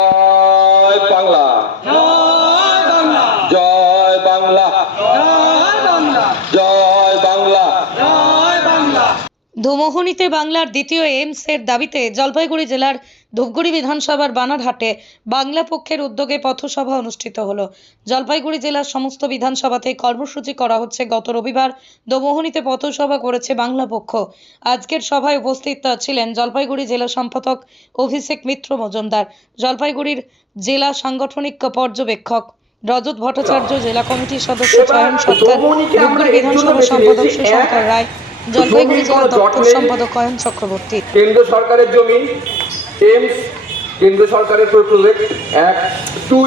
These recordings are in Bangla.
জয় বাংলা, জয় বাংলা, জয় বাংলা, জয় বাংলা, জয় বাংলা। জয় বাংলা। ধুমোহনীতে বাংলার দ্বিতীয় এইমসের দাবিতে জলপাইগুড়ি জেলার ধূপগুড়ি বিধানসভার বানারহাটে বাংলা পক্ষের উদ্যোগে পথসভা অনুষ্ঠিত হলো। জলপাইগুড়ি জেলার সমস্ত বিধানসভাতে কর্মসূচি করা হচ্ছে। গত রবিবার ধুমোহনীতে পথসভা করেছে বাংলা পক্ষ। আজকের সভায় উপস্থিত ছিলেন জলপাইগুড়ি জেলা সম্পাদক অভিষেক মিত্র মজুমদার, জলপাইগুড়ির জেলা সাংগঠনিক পর্যবেক্ষক রজত ভট্টাচার্য, জেলা কমিটির সদস্য চয়ন সরকার, ধূপগুড়ি বিধানসভা সম্পাদক সুশঙ্কর রায়, জলপাইগুড়ি জেলা দপ্তর সম্পাদক অয়ন চক্রবর্তী। কেন্দ্র সরকারের জমি, এইমস কেন্দ্র সরকারের প্রজেক্ট 1-2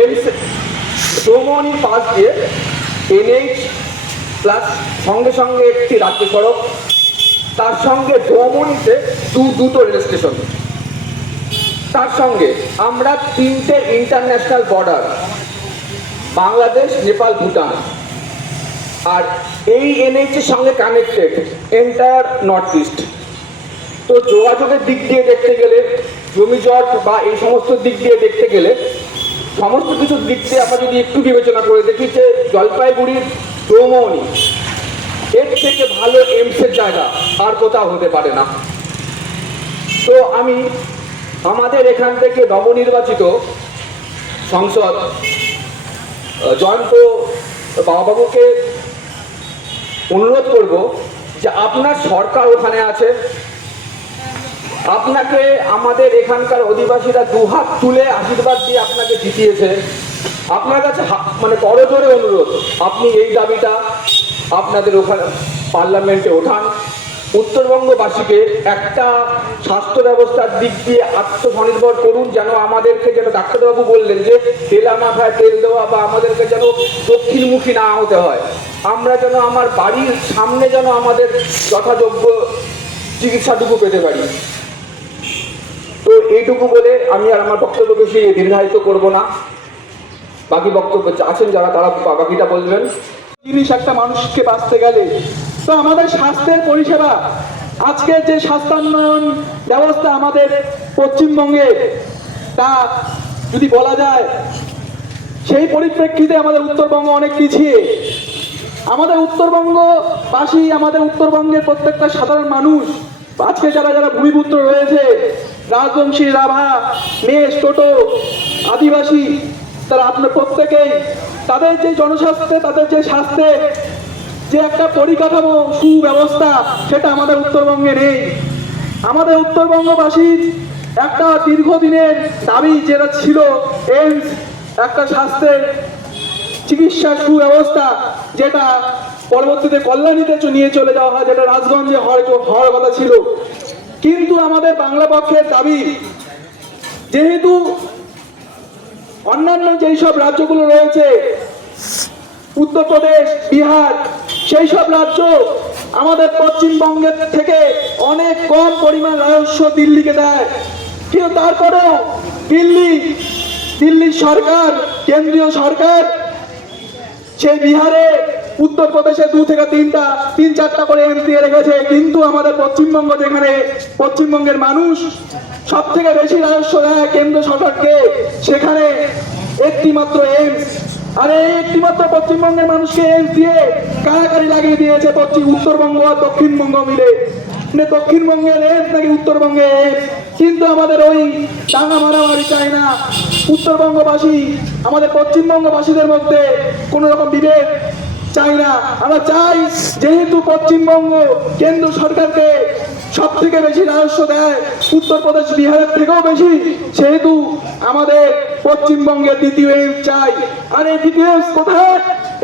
এইমস চৌমনি পাশ দিয়ে NH প্লাস সঙ্গে সঙ্গে একটি রাজ্য সড়ক, তার সঙ্গে চৌমনিতে দুটো রেল স্টেশন, তার সঙ্গে আমরা 3টে ইন্টারন্যাশনাল বর্ডার, বাংলাদেশ, নেপাল, ভুটান। আর এই NH এর সঙ্গে কানেক্টেড এন্টায়ার নর্থ ইস্ট। তো যোগাযোগের দিক দিয়ে দেখতে গেলে, জমি জট বা এই সমস্ত দিক দিয়ে দেখতে গেলে, সমস্ত কিছুর দিক দিয়ে আমরা যদি একটু বিবেচনা করে দেখি যে জলপাইগুড়ির চৌমনি এর থেকে ভালো এইমসের জায়গা আর কোথাও হতে পারে না। তো আমি আমাদের এখান থেকে নবনির্বাচিত সংসদ জয়ন্ত বাবুকে অনুরোধ করব যে আপনার সরকার ওখানে আছে, আপনাকে আমাদের এখানকার অধিবাসীরা দুহাত তুলে আশীর্বাদ দিয়ে আপনাকে জিতিয়েছে। আপনার কাছে মানে করজোরে অনুরোধ, আপনি এই দাবিটা আপনাদের ওখানে পার্লামেন্টে ওঠান। উত্তরবঙ্গবাসীকে একটা স্বাস্থ্য ব্যবস্থার দিক দিয়ে আত্মস্বনির্ভর করুন, যেন আমাদেরকে, যেন ডাক্তারবাবু বললেন যে তেলা মাথায় তেল দেওয়া, বা আমাদেরকে যেন দক্ষিণমুখী না হতে হয়। আমরা যেন আমার বাড়ির সামনে যেন আমাদের যথাযোগ্য চিকিৎসাটুকু পেতে পারি। তো এইটুকু বলে আমি আর আমার বক্তব্য বেশি দীর্ঘায়িত করব না। বাকি বক্তব্য আছেন যারা, তারা বাকিটা বলবেন। জিনিস একটা মানুষকে বাঁচতে গেলে, তো আমাদের স্বাস্থ্যের পরিষেবা, আজকের যে স্বাস্থ্যোন্নয়ন ব্যবস্থা আমাদের পশ্চিমবঙ্গে, তা যদি বলা যায় সেই পরিপ্রেক্ষিতে আমাদের উত্তরবঙ্গ অনেক পিছিয়ে। আমাদের উত্তরবঙ্গবাসী, আমাদের উত্তরবঙ্গের প্রত্যেকটা সাধারণ মানুষ, আজকে যারা যারা ভূমিপুত্র রয়েছে, রাজবংশী, রাভা, মেষ, টোটো, আদিবাসী, তারা আপনার প্রত্যেকেই তাদের যে জনস্বাস্থ্যে, তাদের যে স্বাস্থ্যে যে একটা পরিকাঠামো সুব্যবস্থা, সেটা আমাদের উত্তরবঙ্গে নেই। আমাদের উত্তরবঙ্গবাসীর একটা দীর্ঘদিনের দাবি যেটা ছিল এইমস, একটা স্বাস্থ্যের চিকিৎসার সুব্যবস্থা, যেটা পরবর্তীতে কল্যাণীতে নিয়ে চলে যাওয়া হয়, যেটা রাজগঞ্জে হওয়ার কথা ছিল। কিন্তু আমাদের বাংলা পক্ষের দাবি, যেহেতু অন্যান্য যেই সব রাজ্যগুলো রয়েছে, উত্তরপ্রদেশ, বিহার, সেই সব রাজ্য আমাদের পশ্চিমবঙ্গের থেকে অনেক কম পরিমাণ রাজস্ব দিল্লিকে দেয়। কিন্তু তারপরেও দিল্লির সরকার, কেন্দ্রীয় সরকার সেই বিহারে, উত্তরপ্রদেশে 2 থেকে 3-4টা করে এইমস দিয়ে রেখেছে। কিন্তু আমাদের পশ্চিমবঙ্গ, যেখানে পশ্চিমবঙ্গের মানুষ সব থেকে বেশি রাজস্ব দেয় কেন্দ্র সরকারকে, সেখানে একটি মাত্র এইমস। আর এই একটি মাত্র পশ্চিমবঙ্গের মানুষকে এইমস দিয়ে কারাকারি লাগিয়ে দিয়েছে উত্তরবঙ্গ আর দক্ষিণবঙ্গ মিলে। দক্ষিণবঙ্গের এইমস নাকি উত্তরবঙ্গে এইমস। কিন্তু আমাদের ওই টাঙ্গা মারামারি চাই না। উত্তরবঙ্গবাসী, আমাদের পশ্চিমবঙ্গবাসীদের মধ্যে কোন রকম বিভেদ চাই না। আমরা চাই, যেহেতু পশ্চিমবঙ্গ কেন্দ্র সরকারকে সব থেকে বেশি রাজস্ব দেয়, উত্তরপ্রদেশ, বিহারের থেকেও বেশি, সেহেতু আমাদের পশ্চিমবঙ্গের দ্বিতীয় এইমস চাই। আর এই দ্বিতীয় এইমস কোথায়?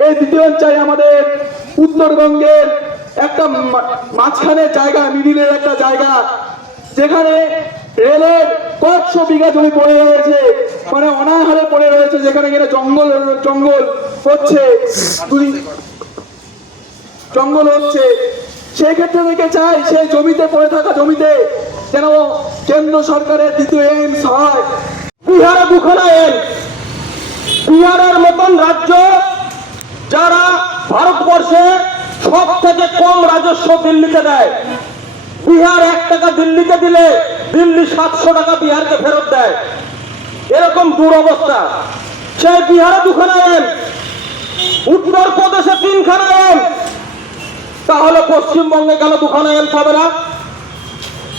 এই দ্বিতীয় এইমস চাই আমাদের উত্তরবঙ্গের একটা মাঝখানের জায়গা, মিডিলের একটা জায়গা, যেখানে রেলের কয়েকশো বিঘা জমি পড়ে রয়েছে, মানে অনাহারে পড়ে রয়েছে, যেখানে কিনা জঙ্গল হচ্ছে। সেই ক্ষেত্রে থেকে চাই, সেই জমিতে পড়ে থাকা জমিতে যেন কেন্দ্র সরকারের দ্বিতীয় এইমস হয়। বিহারে 2খানা এইমস, বিহারের মতন রাজ্য, যারা ভারতবর্ষে সব থেকে কম রাজস্ব দিল্লিকে দেয়। বিহার 1 টাকা দিল্লিকে দিলে দিল্লি 700 টাকা বিহারকে ফেরত দেয়। এরকম দুরবস্থা। সেই বিহারে 2খানা এমস, উত্তরপ্রদেশে 3খানা এমস, তাহলে পশ্চিমবঙ্গে কেন 2খানা এমস হবে না?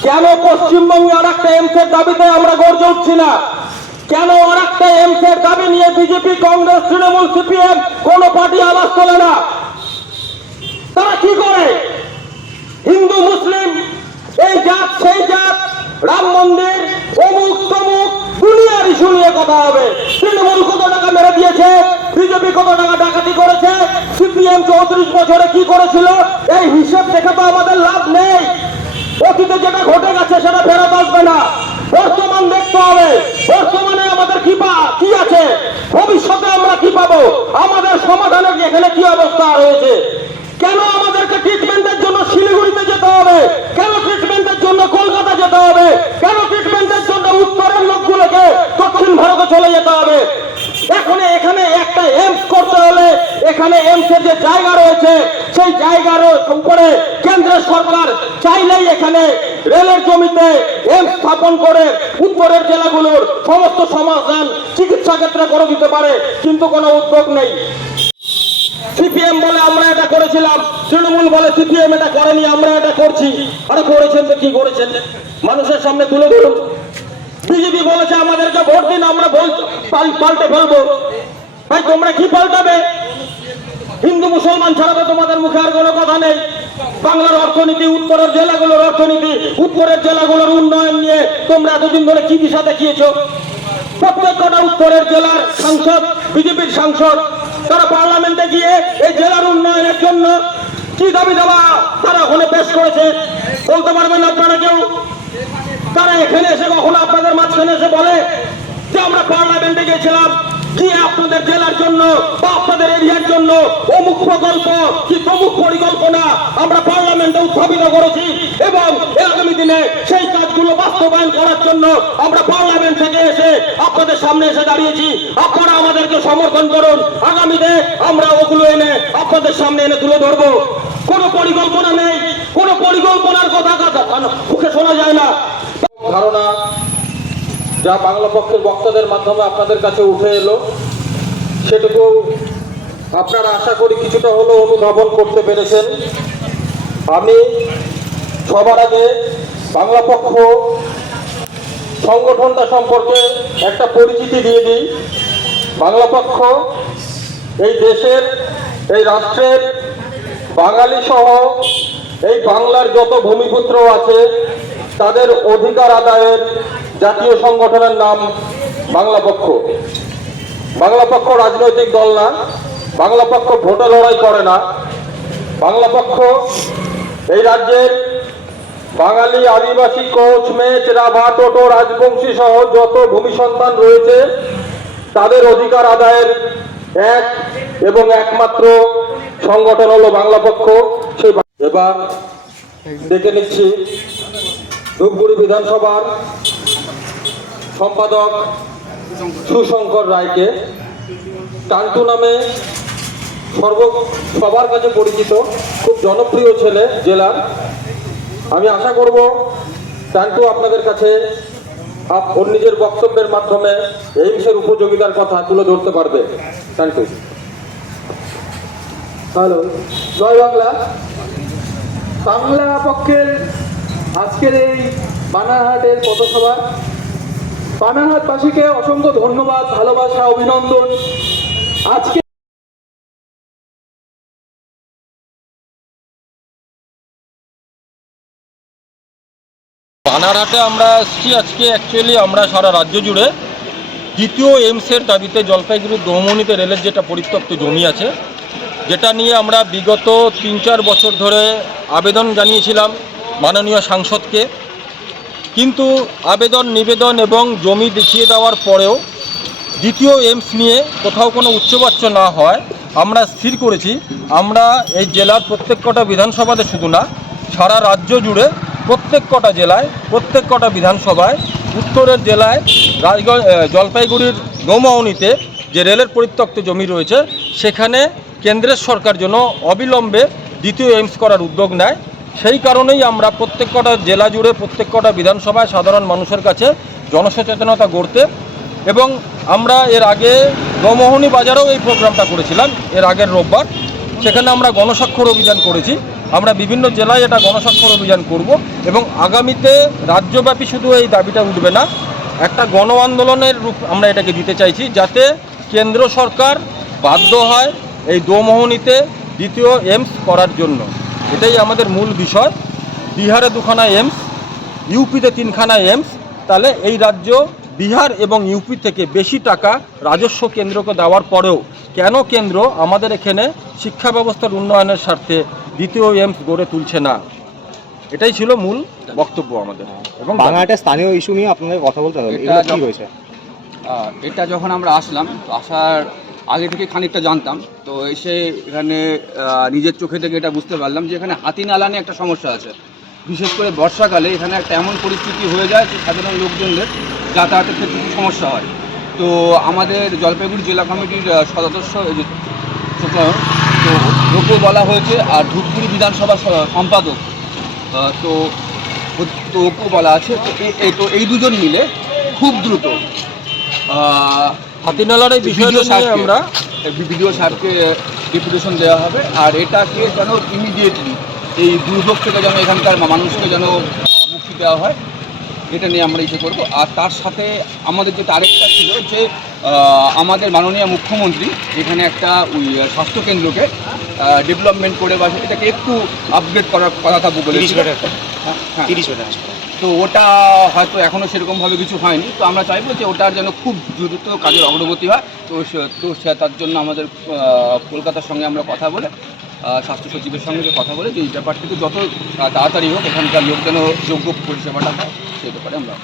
কেন পশ্চিমবঙ্গে আর একটা এমসের দাবিতে আমরা গর্জে উঠছি না? কেন আর একটা এমসের দাবি নিয়ে বিজেপি, কংগ্রেস, তৃণমূল, সিপিএম কোন পার্টি আওয়াজ তোলে না? তারা কি করে? হিন্দু মুসলিম, এই জাত সেই জাত, রাম মন্দির, অমুক তমুক দুনিয়ার ইস্যু নিয়ে কথা হবে। তৃণমূল কত টাকা মেরে দিয়েছে, বিজেপি কত টাকা ডাকাতি করেছে, সিপিএম 34 বছরে কি করেছিল, এই হিসেব দেখে তো আমাদের লাভ নেই। অতীতে যেটা ঘটে গেছে সেটা ফেরত আসবে না। বর্তমান দেখতে হবে, বর্তমানে আমাদের কি আছে, ভবিষ্যতে আমরা কি পাবো, আমাদের সমাধানের এখানে কি অবস্থা রয়েছে। কেন আমাদেরকে ট্রিটমেন্টের জন্য শিলিগুড়িতে যেতে হবে? কেন ট্রিটমেন্টের জন্য কলকাতা যেতে হবে? কেন ট্রিটমেন্টের জন্য উত্তরের লোকগুলোকে দক্ষিণ ভারতে চলে যেতে হবে? এখানে একটা এমস করতে হলে এখানে এমসের যে জায়গা রয়েছে সেই জায়গার উপরে কেন্দ্রের সরকার চাইলেই এখানে রেলের জমিতে এমস স্থাপন করে উত্তরের জেলাগুলোর সমস্ত সমাধান চিকিৎসা ক্ষেত্রে করে দিতে পারে, কিন্তু কোনো উদ্যোগ নেই। সিপিএম বলে আমরা এটা করেছিলাম, তৃণমূল বলে সিপিএম এটা করেনি, আমরা এটা করছি। আরে করেছেন তো কি করেছেন মানুষের সামনে তুলে ধরুন। বিজেপি বলেছে আমাদেরকে ভোট দিন, আমরা পাল্টে ফেলবো। ভাই তোমরা কি পাল্টাবে? হিন্দু মুসলমান ছাড়া তো তোমাদের মুখে আর কোনো কথা নেই। বাংলার অর্থনীতি, উত্তরের জেলাগুলোর অর্থনীতি, উত্তরের জেলাগুলোর উন্নয়ন নিয়ে তোমরা এতদিন ধরে কি দিশা দেখিয়েছো? প্রত্যেকটা উত্তরের জেলার সাংসদ, বিজেপির সাংসদ, তারা পার্লামেন্টে গিয়ে এই জেলার উন্নয়নের জন্য কি দাবি দেওয়া তারা ওখানে পেশ করেছে, বলতে পারবেন আপনারা কেউ? তারা এখানে এসে কখনো আপনাদের মাঝখানে এসে বলে যে আমরা পার্লামেন্টে গেছিলাম, গিয়ে আপনাদের জেলার জন্য বা আপনাদের এরিয়ার জন্য অমুক প্রকল্প কি প্রমুখ পরিকল্পনা আমরা পার্লামেন্টে উত্থাপিত করেছি এবং আগামী দিনে সেই কাজগুলো বাস্তবায়ন করার জন্য আমরা পার্লামেন্ট থেকে এসে আপনাদের সামনে এসে দাঁড়িয়েছি, আপনারা আমাদেরকে সমর্থন করুন, আগামীতে আমরা ওগুলো এনে আপনাদের সামনে এনে তুলে ধরবো। কোনো পরিকল্পনা নেই, কোনো পরিকল্পনার কথা মুখে শোনা যায় না। ধারণা যা বাংলা পক্ষের বক্তাদের মাধ্যমে আপনাদের কাছে উঠে এলো, সেটুকু আপনারা আশা করি কিছুটা হলেও অনুধাবন করতে পেরেছেন। আমি সবার আগে বাংলা পক্ষ সংগঠনটা সম্পর্কে একটা পরিচিতি দিয়ে দিই। বাংলা পক্ষ এই দেশের, এই রাষ্ট্রের বাঙালি সহ এই বাংলার যত ভূমিপুত্র আছে তাদের অধিকার আদায়ের জাতীয় সংগঠনের নাম বাংলা পক্ষ। বাংলা পক্ষ রাজনৈতিক দল না, বাংলা পক্ষ ভোটে লড়াই করে না। বাংলা পক্ষ এই রাজ্যের বাঙালি, আদিবাসী, কোচ, মেচ, রাভা, টোটো, রাজবংশী সহ যত ভূমি সন্তান রয়েছে তাদের অধিকার আদায়ের এক এবং একমাত্র সংগঠন হলো বাংলা পক্ষ। সেই এবার ডেকে নিচ্ছি ধূপগুড়ি বিধানসভার সম্পাদক সুশঙ্কর রায়কে। টান্টু নামে সবার কাছে পরিচিত, খুব জনপ্রিয় ছেলে জেলার। আমি আশা করব টান্টু আপনাদের কাছে ওর নিজের বক্তব্যের মাধ্যমে এইমসের উপযোগিতার কথা তুলে ধরতে পারবে। টান্টু। হ্যালো, জয় বাংলা। বাংলা পক্ষের আজকের এই বানারহাটের পথসভা, বানারহাটবাসীকে অসংখ্য ধন্যবাদ, ভালোবাসা, অভিনন্দন। আজকে বানারহাটে আমরা এসেছি আজকে, অ্যাকচুয়ালি আমরা সারা রাজ্য জুড়ে দ্বিতীয় এইমসের দাবিতে জলপাইগুড়ি দমনিতে রেলের যেটা পরিত্যক্ত জমি আছে, যেটা নিয়ে আমরা বিগত 3-4 বছর ধরে আবেদন জানিয়েছিলাম মাননীয় সাংসদকে। কিন্তু আবেদন, নিবেদন এবং জমি দেখিয়ে দেওয়ার পরেও দ্বিতীয় এইমস নিয়ে কোথাও কোনো উচ্চবাচ্য না হয় আমরা স্থির করেছি আমরা এই জেলার প্রত্যেক কটা বিধানসভাতে, শুধু না সারা রাজ্য জুড়ে প্রত্যেক কটা জেলায়, প্রত্যেক কটা বিধানসভায়, উত্তরের জেলায় জলপাইগুড়ির দমনিতে যে রেলের পরিত্যক্ত জমি রয়েছে সেখানে কেন্দ্রের সরকার যেন অবিলম্বে দ্বিতীয় এইমস করার উদ্যোগ নেয়। সেই কারণেই আমরা প্রত্যেক কটা জেলা জুড়ে, প্রত্যেক কটা বিধানসভায় সাধারণ মানুষের কাছে জনসচেতনতা গড়তে এবং আমরা এর আগে দমোহনী বাজারেও এই প্রোগ্রামটা করেছিলাম এর আগের রোববার। সেখানে আমরা গণস্বাক্ষর অভিযান করেছি। আমরা বিভিন্ন জেলায় এটা গণস্বাক্ষর অভিযান করব এবং আগামীতে রাজ্যব্যাপী শুধু এই দাবিটা উঠবে না, একটা গণ আন্দোলনের রূপ আমরা এটাকে দিতে চাইছি, যাতে কেন্দ্র সরকার বাধ্য হয় এই দোমোহনীতে দ্বিতীয় এইমস করার জন্য। এটাই আমাদের মূল বিষয়। বিহারে 2খানা এইমস, ইউপিতে 3খানা এইমস, তাহলে এই রাজ্য বিহার এবং ইউপি থেকে বেশি টাকা রাজস্ব কেন্দ্রকে দেওয়ার পরেও কেন কেন্দ্র আমাদের এখানে শিক্ষা ব্যবস্থার উন্নয়নের স্বার্থে দ্বিতীয় এইমস গড়ে তুলছে না? এটাই ছিল মূল বক্তব্য আমাদের। এবং বাংলাটা স্থানীয় ইস্যু নিয়ে আপনাদের কথা বলতে হবে, এটা এগুলো কি হয়েছে? এটা যখন আমরা আসলাম, তো আসার আগে থেকে খানিকটা জানতাম, তো এসে এখানে নিজের চোখে থেকে এটা বুঝতে পারলাম যে এখানে হাতি নালা নিয়ে একটা সমস্যা আছে। বিশেষ করে বর্ষাকালে এখানে একটা এমন পরিস্থিতি হয়ে যায় যে সাধারণ লোকজনদের যাতায়াতের ক্ষেত্রে খুব সমস্যা হয়। তো আমাদের জলপাইগুড়ি জেলা কমিটির সদস্য তো ওকে বলা হয়েছে, আর ধূপগুড়ি বিধানসভা সম্পাদক তো ওকেও বলা আছে। তো এই দুজন মিলে খুব দ্রুত হাতিনালার এই বিষয়টা নিয়ে আমরা বিডিও সাহেবকে ডেপুটেশন দেওয়া হবে, আর এটাকে যেন ইমিডিয়েটলি এই দুর্ভোগ থেকে যেন এখানকার মানুষকে যেন মুক্তি দেওয়া হয়, এটা নিয়ে আমরা ইসে করবো। আর তার সাথে আমাদের যেটা আরেকটা ছিল যে আমাদের মাননীয় মুখ্যমন্ত্রী এখানে একটা ওই স্বাস্থ্যকেন্দ্রকে ডেভেলপমেন্ট করে বা এটাকে একটু আপগ্রেড করার কথা বলেছিল। তো ওটা হয়তো এখনও সেরকমভাবে কিছু হয়নি। তো আমরা চাইবো যে ওটার যেন খুব দ্রুত কাজের অগ্রগতি হয়। তো তার জন্য আমাদের কলকাতার সঙ্গে আমরা কথা বলে স্বাস্থ্য সচিবের সঙ্গে কথা বলে যে এই ব্যাপারটিতে যত তাড়াতাড়ি হোক এখানকার লোক যেন যোগ্য পরিষেবাটা পায়, সেই ব্যাপারে আমরা